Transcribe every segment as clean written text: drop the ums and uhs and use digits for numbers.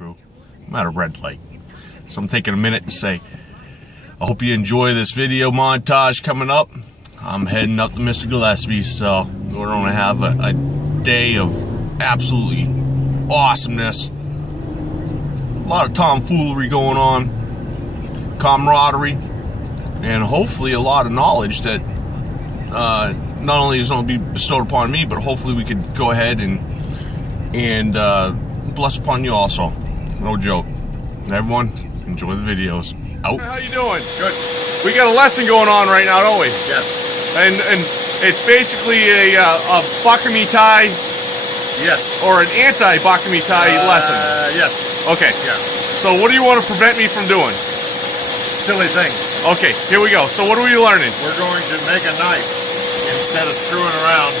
crew. I'm at a red light. So I'm taking a minute to say, I hope you enjoy this video montage coming up. I'm heading up to Mr. Gillespie, so we're going to have a day of absolutely awesomeness. A lot of tomfoolery going on, camaraderie, and hopefully a lot of knowledge that not only is going to be bestowed upon me, but hopefully we could go ahead and bless upon you also. No joke. Everyone, enjoy the videos. Out. How you doing? Good. We got a lesson going on right now, don't we? Yes. And it's basically a Bakamitai. Yes. Or an anti-Bakamitai lesson. Yes. Okay. Yeah. So what do you want to prevent me from doing? Silly things. Okay, here we go. So what are we learning? We're going to make a knife instead of screwing around,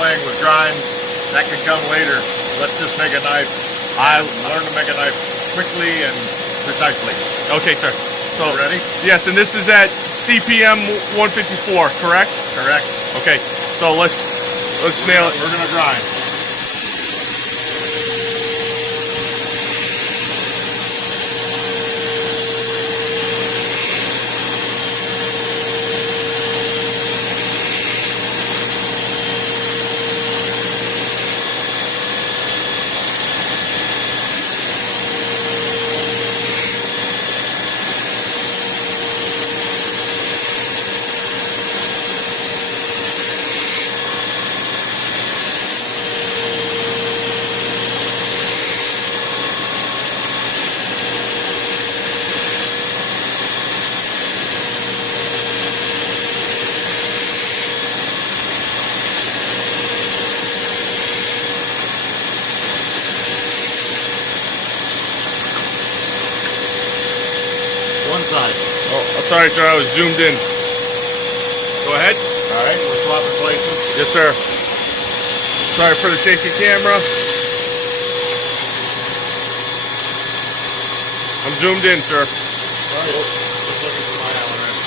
playing with grinds. That can come later. Let's just make a knife. Learn to make a knife quickly and precisely. Okay, sir. So ready? Yes, and this is at CPM 154, correct? Correct. Okay. So let's nail it. We're gonna grind. Oh, I'm sorry, sir. I was zoomed in. Go ahead. All right, we're swapping places. Yes, sir. Sorry for the shaky camera. I'm zoomed in, sir. Just looking for my Allen wrench.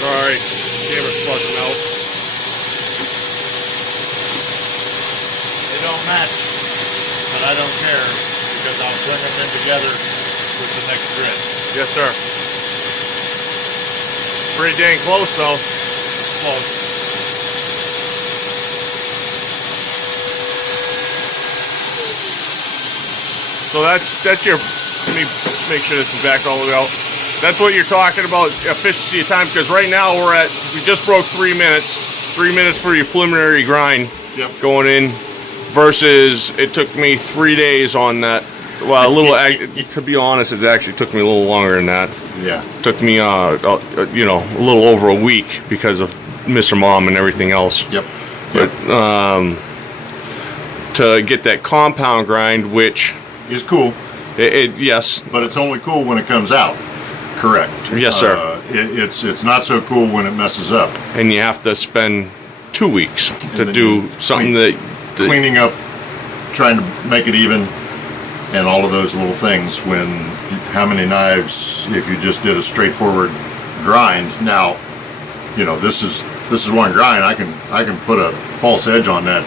Sorry, camera's fucking out. They don't match, but I don't care because I'll bring them in together with the next grid. Yes, sir. Pretty dang close, though. Close. So that's your. Let me make sure this is back all the way out. That's what you're talking about, efficiency of time, because right now we just broke 3 minutes. 3 minutes for your preliminary grind. Yep. Going in, versus it took me 3 days on that. Well, to be honest, it actually took me a little longer than that. Yeah. It took me, you know, a little over a week because of Mr. Mom and everything else. Yep. But to get that compound grind, which Is cool, yes, but it's only cool when it comes out. Correct. Yes, sir. It's not so cool when it messes up. and you have to spend 2 weeks to do something that Cleaning up, trying to make it even, and all of those little things. When how many knives if you just did a straightforward grind? Now, you know, this is one grind. I can put a false edge on that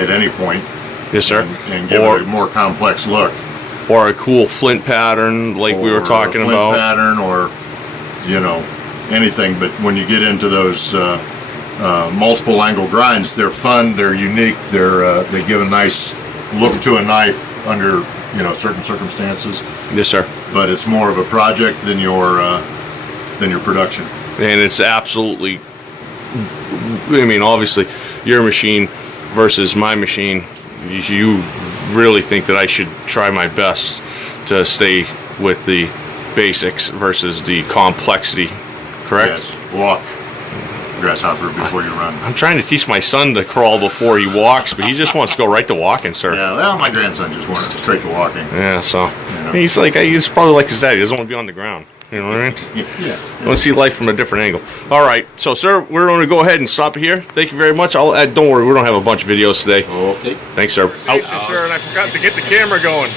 at any point. Yes, sir. And give it a more complex look. Or a cool flint pattern like we were talking about. Flint pattern, or, you know, anything. But when you get into those multiple angle grinds, they're fun, they're unique, they give a nice look to a knife under you know, certain circumstances. Yes, sir. But it's more of a project than your production. And it's absolutely, I mean, obviously, your machine versus my machine, you really think that I should try my best to stay with the basics versus the complexity, correct? Yes. Walk, grasshopper, before you run. I'm trying to teach my son to crawl before he walks, but he just wants to go right to walking, sir. Yeah, well, my grandson just wanted straight to walking. Yeah, so You know. he's probably like his dad. He doesn't want to be on the ground. You know what I mean? Yeah. I want to see life from a different angle. All right, so sir, we're going to go ahead and stop here. Thank you very much. I'll add. Don't worry, we don't have a bunch of videos today. Okay. Thanks, sir. Out. Sir, and I forgot to get the camera going.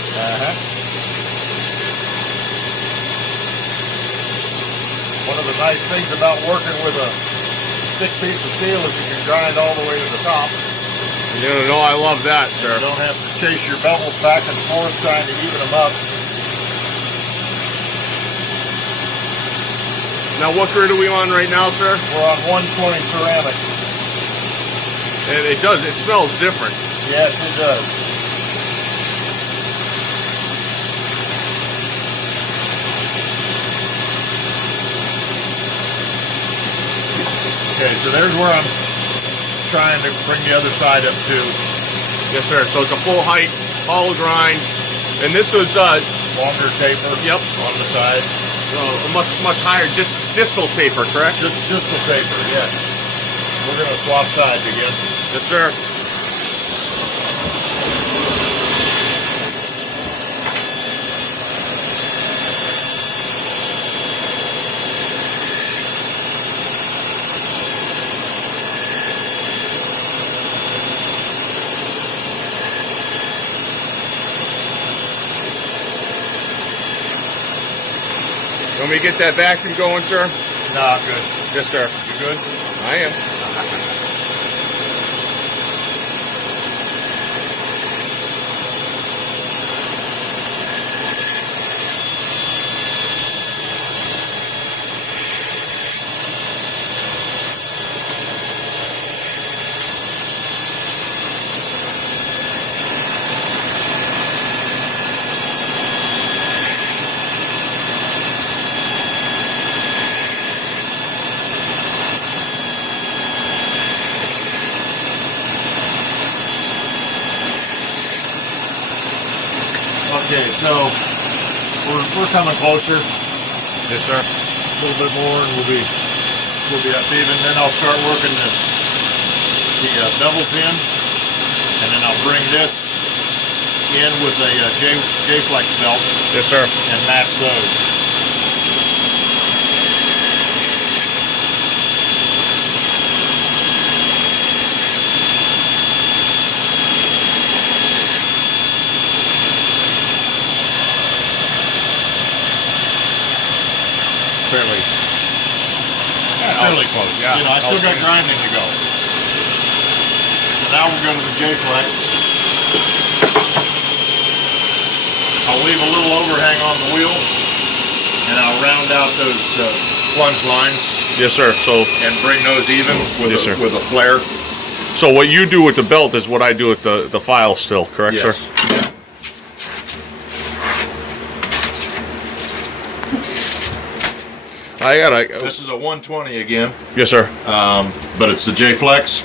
One of the nice things about working with a thick piece of steel is you can grind all the way to the top. You know, I love that, sir. You don't have to chase your bevels back and forth trying to even them up. Now, what grid are we on right now, sir? We're on 120 ceramic. And it smells different. Yes, it does. Okay, so there's where I'm trying to bring the other side up to. Yes, sir. So it's a full height, hollow grind, and this was Longer taper. Yep. On the side. a much higher distal taper, correct? Just the taper, yes. We're going to swap sides again. Yes, sir. Want me to get that vacuum going, sir? Nah, good. Yes, sir. You good? I am. Okay, so we're coming closer. Yes, sir. A little bit more, and we'll be up even. Then I'll start working the bevel pin, and then I'll bring this in with a J-flex belt. Yes, sir. And match those. Fairly close. Yeah. You know, I still got grinding to go. So now we're going to the J-flex. I'll leave a little overhang on the wheel, and I'll round out those plunge lines. Yes, sir. So, and bring those even with, yes, with a flare. so what you do with the belt is what I do with the file still, correct, Yes. sir? Yeah. This is a 120 again. Yes, sir. But it's the J-flex.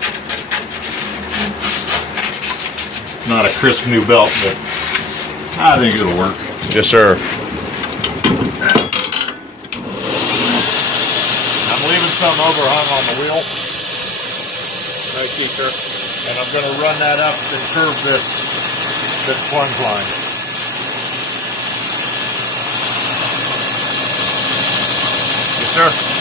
Not a crisp new belt, but I think it'll work. Yes, sir. I'm leaving some overhung on the wheel. I see, sir. And I'm going to run that up and curve this plunge line. Yes, sir.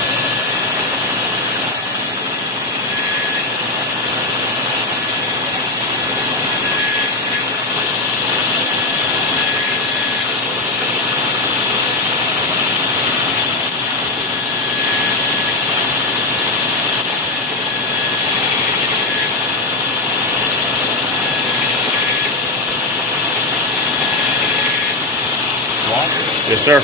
Yes, sir.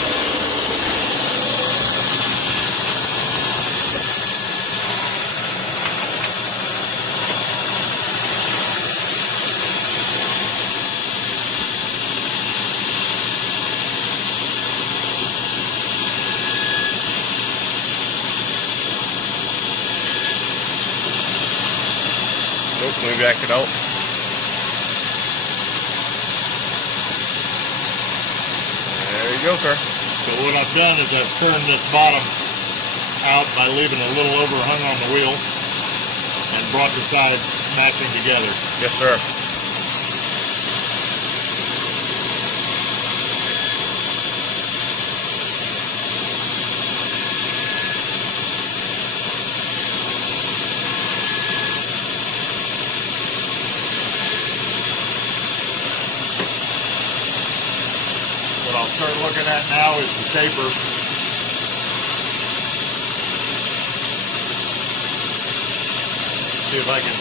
back it out. There you go, sir. So what I've done is I've turned this bottom out by leaving a little overhung on the wheel and brought the sides matching together. Yes, sir. What I'll start looking at now is the taper. See if I can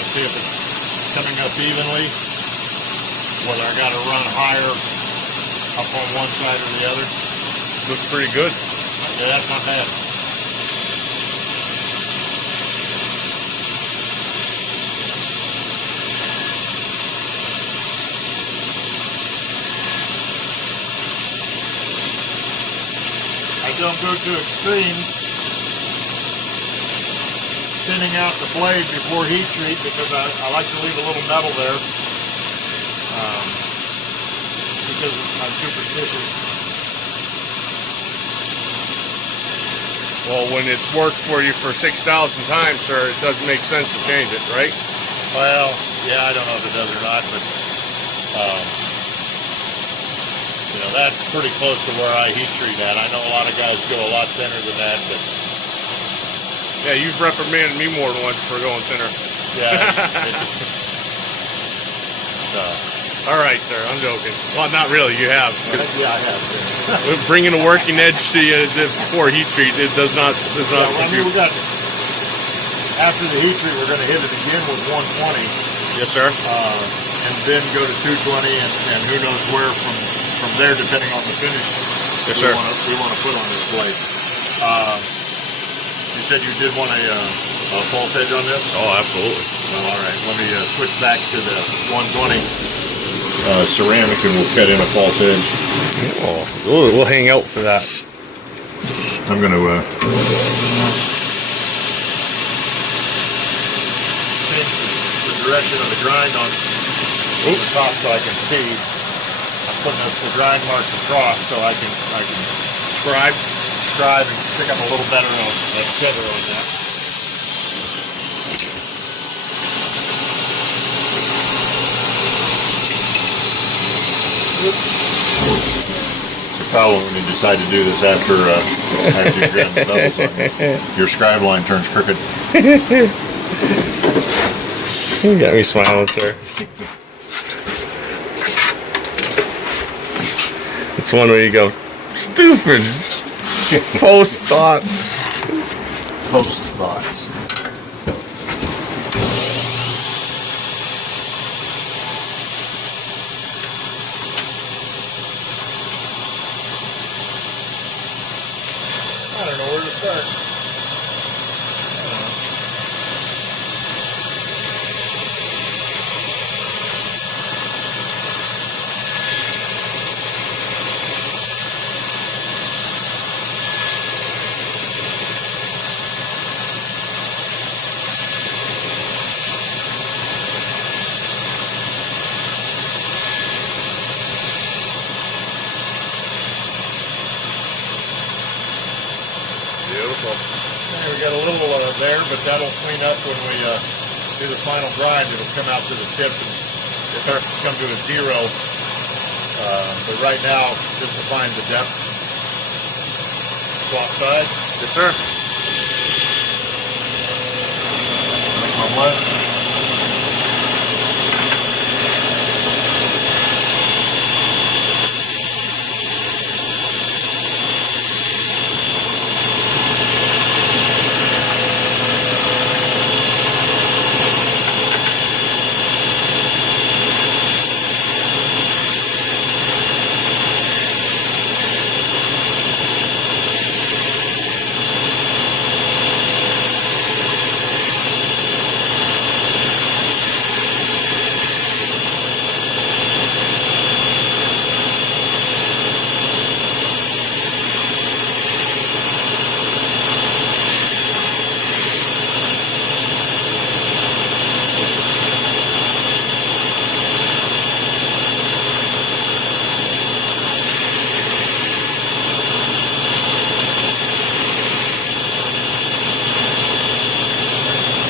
see if it's coming up evenly, whether I got to run higher up on one side or the other. Looks pretty good. Yeah, that's not bad. I don't go to extremes, thinning out the blade before heat treat, because I like to leave a little metal there, because I'm superstitious. Well, when it's worked for you for 6,000 times, sir, it doesn't make sense to change it, right? Well, yeah, I don't know if it does or not, but that's pretty close to where I heat treat at. I know a lot of guys go a lot thinner than that, but Yeah, you've reprimanded me more than once for going thinner. yeah. All right, sir, I'm joking. Well, not really, you have. Yeah, I have. Bringing a working edge to you before heat treat, it does not I mean, we got, after the heat treat, we're going to hit it again with 120. Yes, sir. And then go to 220, and who knows where from there, depending on the finish. Yes, sir. We want to put on this blade. You said you did want a false edge on this? Oh, absolutely. All right, let me switch back to the 120 ceramic, and we'll cut in a false edge. Oh, we'll hang out for that. I'm going to change the direction of the grind on the top so I can see. I'm putting the grind marks across so I can scribe and pick up a little better on that cheddar on that. So Kyle, when you decide to do this after you grab the bevels on, your scribe line turns crooked. You got me smiling, sir. It's one where you go, stupid. Post thoughts. Post thoughts. I don't know where to start. We got a little there, but that'll clean up when we do the final grind. It'll come out to the tip and it'll come to a zero. But right now, just to find the depth. Swap sides. Yes, sir. Make my left.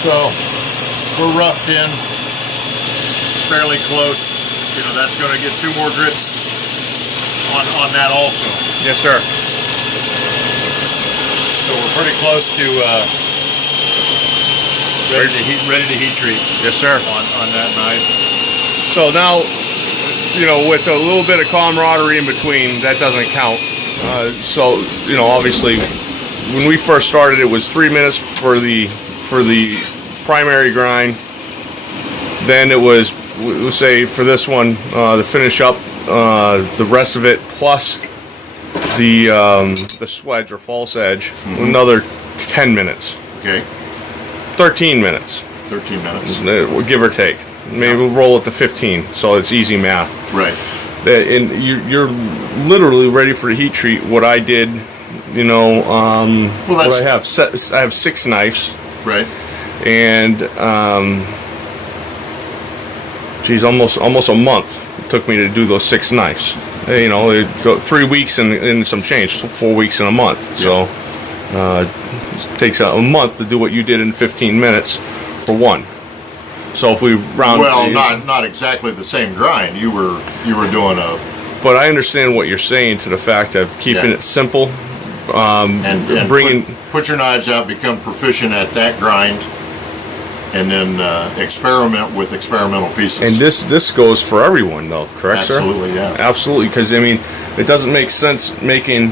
So we're roughed in, fairly close. You know, that's going to get 2 more grits on that also. Yes, sir. So we're pretty close to ready to heat treat. Yes, sir. On that knife. So now, you know, with a little bit of camaraderie in between, that doesn't count. So, you know, obviously, when we first started, it was 3 minutes for the primary grind. Then it was, we'll say, for this one, to finish up the rest of it, plus the swedge or false edge, another 10 minutes. Okay. 13 minutes. 13 minutes. Give or take. Maybe we'll roll it to 15, so it's easy math. Right. And you're literally ready for a heat treat. What I did, you know, well, what I have, I have 6 knives. Right. And geez, almost a month it took me to do those 6 knives. You know, 3 weeks and some change, 4 weeks and a month. Yeah. So it takes a month to do what you did in 15 minutes for one. So if we round, well, not exactly the same grind. You were doing a. But I understand what you're saying to the fact of keeping it simple, and bringing put your knives out, become proficient at that grind, and then experiment with experimental pieces. And this goes for everyone, though, correct, sir? Absolutely, yeah. Absolutely, because I mean, it doesn't make sense making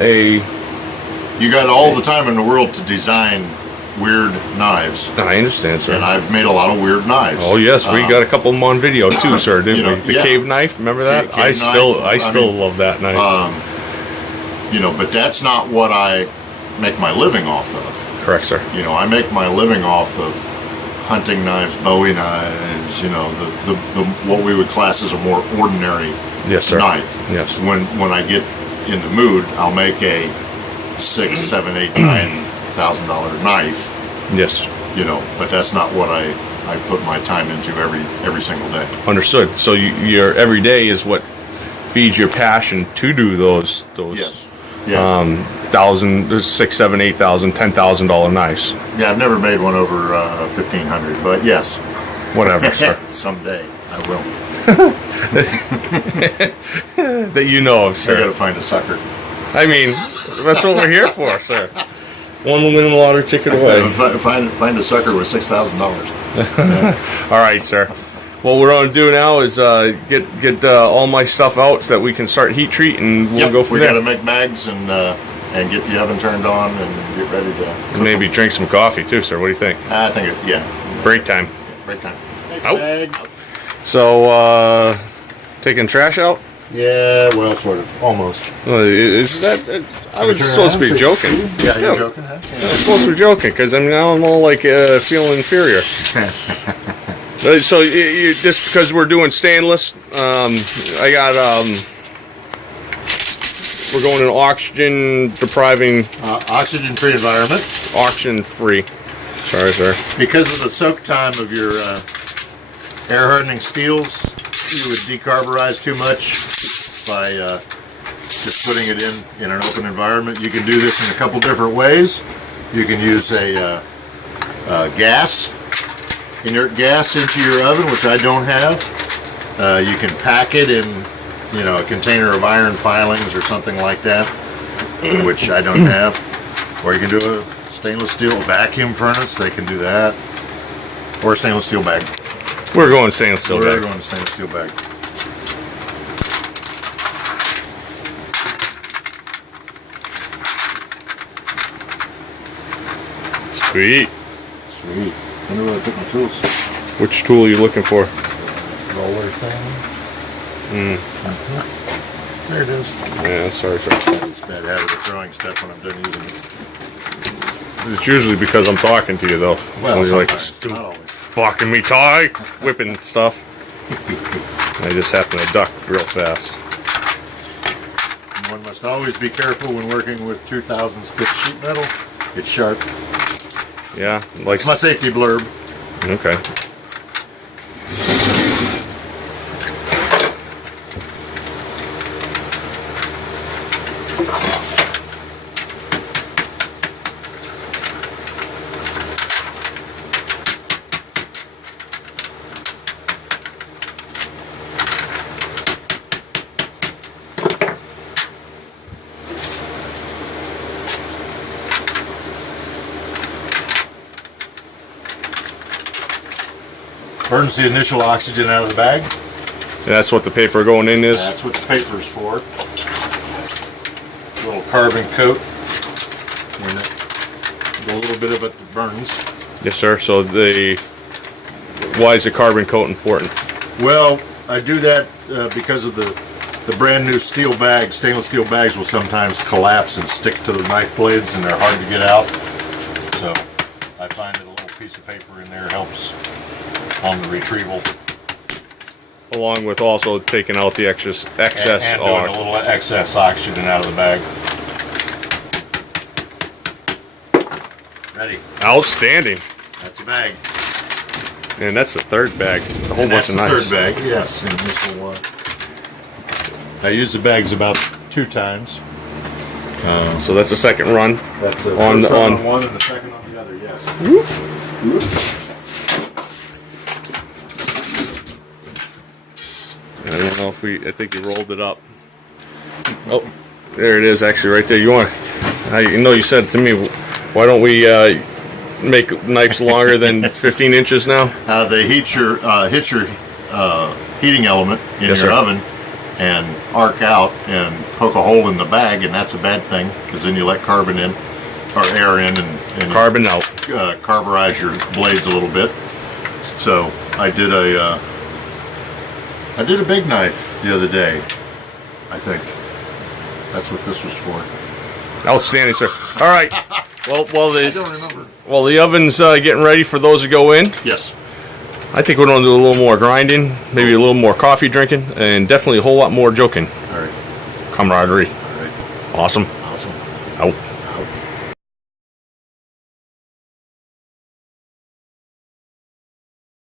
a. You got all the time in the world to design weird knives. I understand, sir. And I've made a lot of weird knives. Oh yes, we got a couple of them on video too, sir. Didn't we? The yeah. cave knife, remember that? I still love that knife. You know, but that's not what I make my living off of. Correct, sir. You know, I make my living off of hunting knives, Bowie knives. You know, the what we would class as a more ordinary yes, sir. knife. Yes. When I get in the mood, I'll make a $6,000, $7,000, $8,000, $9,000 knife. Yes. You know, but that's not what I put my time into every single day. Understood. So your every day is what feeds your passion to do those. Yes. Yeah. $1,000, $6,000, $7,000, $8,000, $10,000 knives. Yeah, I've never made one over 1,500, but yes. Whatever, sir. Someday I will. That you know of, sir. I got to find a sucker. I mean, that's what we're here for, sir. One win lottery ticket away. Find a sucker with $6,000. All right, sir. What we're going to do now is get all my stuff out so that we can start heat treat, and we'll go from there. We got to make mags and get the oven turned on and get ready to. And maybe drink some coffee too, sir. What do you think? I think Break time. Break time. Out. Mags. So taking trash out. Yeah, well, sort of, almost. Is that? I was supposed to be joking. Yeah, you're joking, huh? I was supposed to be joking because I mean I'm all like feeling inferior. So just because we're doing stainless, I got we're going in oxygen depriving, oxygen-free environment. Oxygen free. Sorry, sir. Because of the soak time of your air hardening steels, you would decarburize too much by just putting it in an open environment. You can do this in a couple different ways. You can use a inert gas into your oven, which I don't have. You can pack it in, you know, a container of iron filings or something like that, which I don't have. Or you can do a stainless steel vacuum furnace. They can do that, or a stainless steel bag. We're going stainless steel bag. We're going stainless steel bag. Sweet. Sweet. I wonder where I put my tools. Which tool are you looking for? Roller thing. There it is. Yeah, sorry, sir. It's a bad habit of throwing stuff when I'm done using it. It's usually because I'm talking to you, though. Well, so you're like, not always. fucking me, Ty, whipping stuff. I just happen to duck real fast. One must always be careful when working with 2,000s thick sheet metal. It's sharp. Yeah, like it's my safety blurb. Okay. Burns the initial oxygen out of the bag. That's what the paper going in is? That's what the paper's for. A little carbon coat. When a little bit of it burns. Yes, sir. So why is the carbon coat important? Well, I do that because of the brand new steel bags. Stainless steel bags will sometimes collapse and stick to the knife blades, and they're hard to get out. So I find that a little piece of paper in there helps on the retrieval. Along with also taking out the excess and doing a little excess oxygen out of the bag. Ready. Outstanding. That's a bag. And that's the third bag. A whole bunch of knives. Third bag, yes. And this will, I use the bags about 2 times. So that's the second run. That's the on first on one and the second on the other. Yes. I don't know if I think you rolled it up. Oh, there it is, actually, right there. You know, you said to me, why don't we make knives longer than 15 inches now? They hit your heating element in your oven and arc out and poke a hole in the bag, and that's a bad thing because then you let carbon in or air in and carbon out. Carburize your blades a little bit. So I did a big knife the other day. I think that's what this was for. Outstanding, sir. All right. Well, I don't remember. While the oven's getting ready for those to go in, Yes. I think we're going to do a little more grinding, maybe a little more coffee drinking, and definitely a whole lot more joking. All right. Camaraderie. All right. Awesome. Awesome. Out.